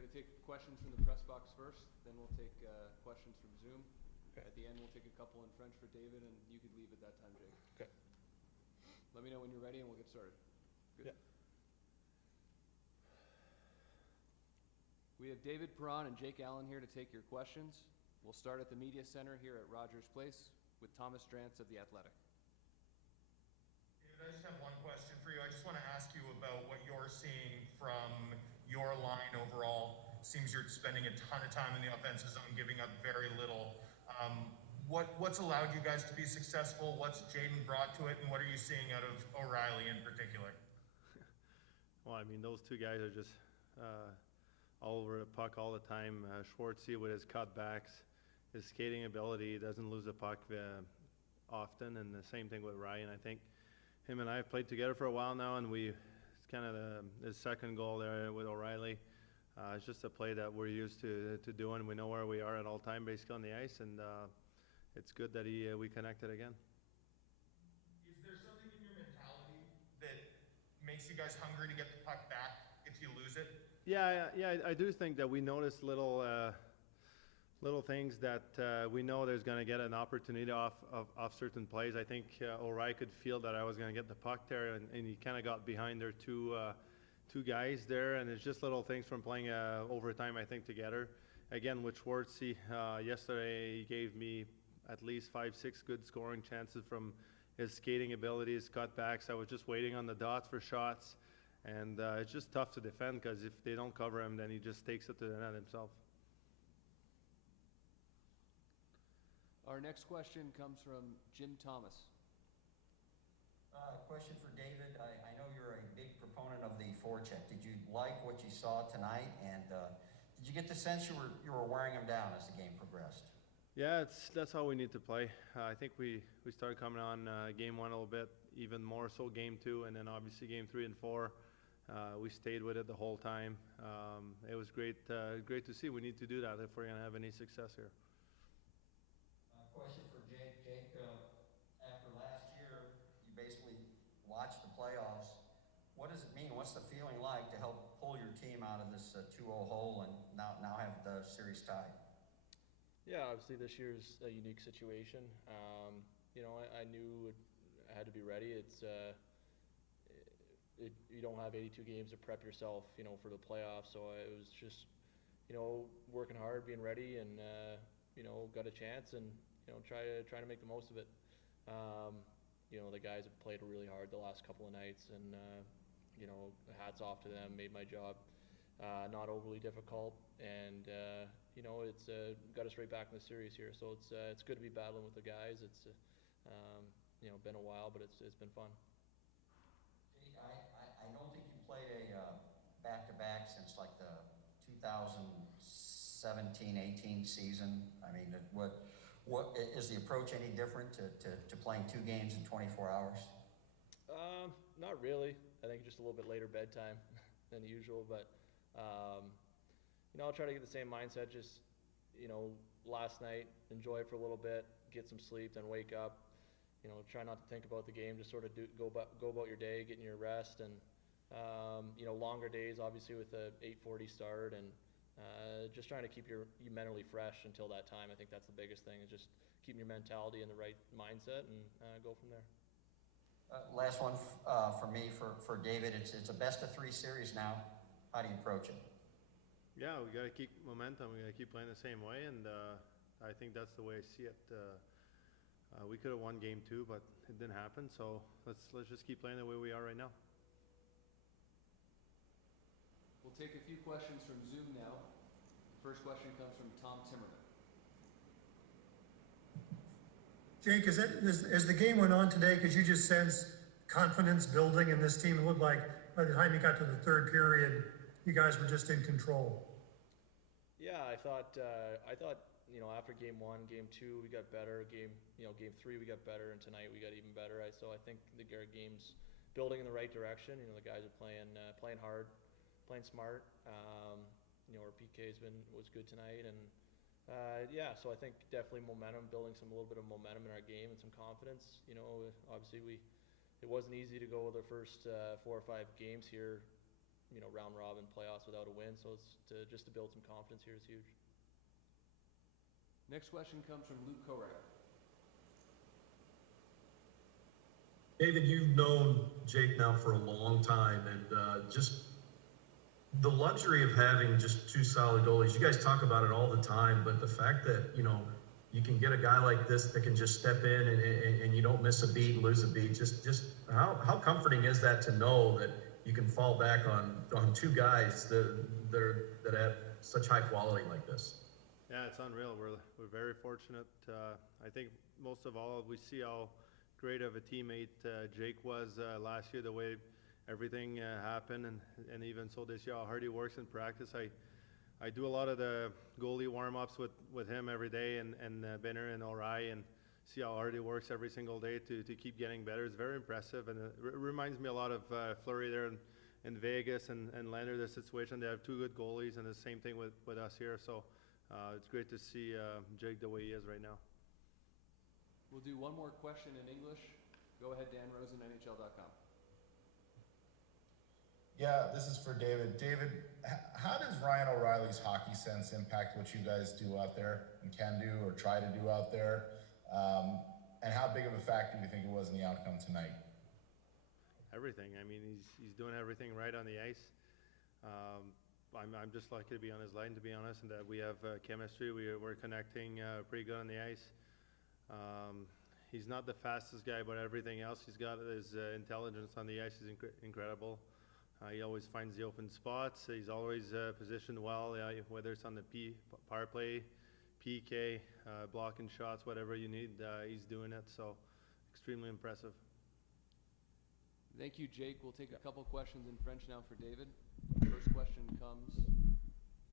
going to take questions from the press box first, then we'll take questions from Zoom. Okay. At the end, we'll take a couple in French for David, and you could leave at that time, Jake. Okay. Let me know when you're ready, and we'll get started. Good. Yeah. We have David Perron and Jake Allen here to take your questions. We'll start at the Media Center here at Rogers Place with Thomas Drance of The Athletic. David, I just have one question for you. I just want to ask you about what you're seeing from your line overall. Seems you're spending a ton of time in the offensive zone, giving up very little. What's allowed you guys to be successful? What's Jaden brought to it, and what are you seeing out of O'Reilly in particular? Well, I mean, those two guys are just all over the puck all the time. Schwartzy with his cutbacks, his skating ability, doesn't lose the puck often, and the same thing with Ryan. I think him and I have played together for a while now, and it's kind of his second goal there with O'Reilly. It's just a play that we're used to doing. We know where we are at all time, basically on the ice, and it's good that we connected again. Is there something in your mentality that makes you guys hungry to get the puck back if you lose it? Yeah, I do think that we notice little things that we know there's going to get an opportunity off certain plays. I think O'Reilly could feel that I was going to get the puck there, and he kind of got behind their two guys there, and it's just little things from playing overtime, I think, together. Again, with Schwartzy, yesterday he gave me at least 5-6 good scoring chances from his skating abilities, cutbacks. I was just waiting on the dots for shots, and it's just tough to defend because if they don't cover him, then he just takes it to the net himself. Our next question comes from Jim Thomas. Question for David. I know you're a big proponent of the forecheck. Did you like what you saw tonight, and did you get the sense you were wearing him down as the game progressed? Yeah, that's how we need to play. I think we started coming on game one a little bit, even more so game two, and then obviously game 3 and 4. We stayed with it the whole time. It was great to see. We need to do that if we're going to have any success here. Question for Jake. Jake, after last year, you basically watched the playoffs. What does it mean? What's the feeling like to help pull your team out of this 2-0 hole and now have the series tied? Yeah, obviously this year's a unique situation. I knew I had to be ready. You don't have 82 games to prep yourself, for the playoffs. So it was just, working hard, being ready, and got a chance, and try to make the most of it. The guys have played really hard the last couple of nights, and hats off to them. Made my job not overly difficult, and it's got us right back in the series here. So it's good to be battling with the guys. It's been a while, but it's been fun. Jake, I don't think you played a back-to-back since like the 2017-18 season. I mean, what is the approach any different to playing 2 games in 24 hours? Not really. I think just a little bit later bedtime than usual, but I'll try to get the same mindset. Just last night, enjoy it for a little bit, get some sleep, then wake up. Try not to think about the game. Just sort of go about your day, getting your rest, and longer days, obviously with the 8:40 start, and just trying to keep you mentally fresh until that time. I think that's the biggest thing, is just keeping your mentality in the right mindset and go from there. Last one for me, for David. It's a best-of-3 series now. How do you approach it? Yeah, we got to keep momentum. We got to keep playing the same way, and I think that's the way I see it. We could have won game 2, but it didn't happen. So let's just keep playing the way we are right now. We'll take a few questions from Zoom now. First question comes from Tom Timmerman. Jake, as the game went on today, could you just sense confidence building in this team? It looked like by the time you got to the third period, you guys were just in control. Yeah, I thought after game 1, game 2 we got better. Game 3 we got better, and tonight we got even better. So I think our game's building in the right direction. The guys are playing hard, playing smart. Our PK was good tonight, and so I think definitely momentum, building a little bit of momentum in our game and some confidence. Obviously it wasn't easy to go the first 4 or 5 games here, round robin playoffs without a win. So just to build some confidence here is huge. Next question comes from Luke Korak. David, you've known Jake now for a long time, and just the luxury of having just two solid goalies. You guys talk about it all the time, but the fact that, you can get a guy like this that can just step in and you don't miss a beat, lose a beat. Just how comforting is that to know that you can fall back on two guys that have such high quality like this? Yeah, it's unreal. We're very fortunate. I think most of all, we see how great of a teammate Jake was last year, the way everything happened, and even so this year, how hard he works in practice. I do a lot of the goalie warm-ups with him every day, and Benner and O'Reilly, and see how hard he works every single day to keep getting better. It's very impressive, and it reminds me a lot of Fleury there in Vegas and Lander, the situation. They have two good goalies, and the same thing with us here. So it's great to see Jake the way he is right now. We'll do one more question in English. Go ahead, Dan Rosen, NHL.com. Yeah, this is for David. David, how does Ryan O'Reilly's hockey sense impact what you guys do out there and can do or try to do out there? And how big of a factor do you think it was in the outcome tonight? Everything. I mean, he's doing everything right on the ice. I'm just lucky to be on his line, to be honest, and that we have chemistry. We're connecting pretty good on the ice. He's not the fastest guy, but everything else he's got, his intelligence on the ice is incredible. He always finds the open spots. He's always positioned well, whether it's on the power play, PK, blocking shots, whatever you need, he's doing it. So extremely impressive. Thank you, Jake. We'll take a couple questions in French now for David. First question comes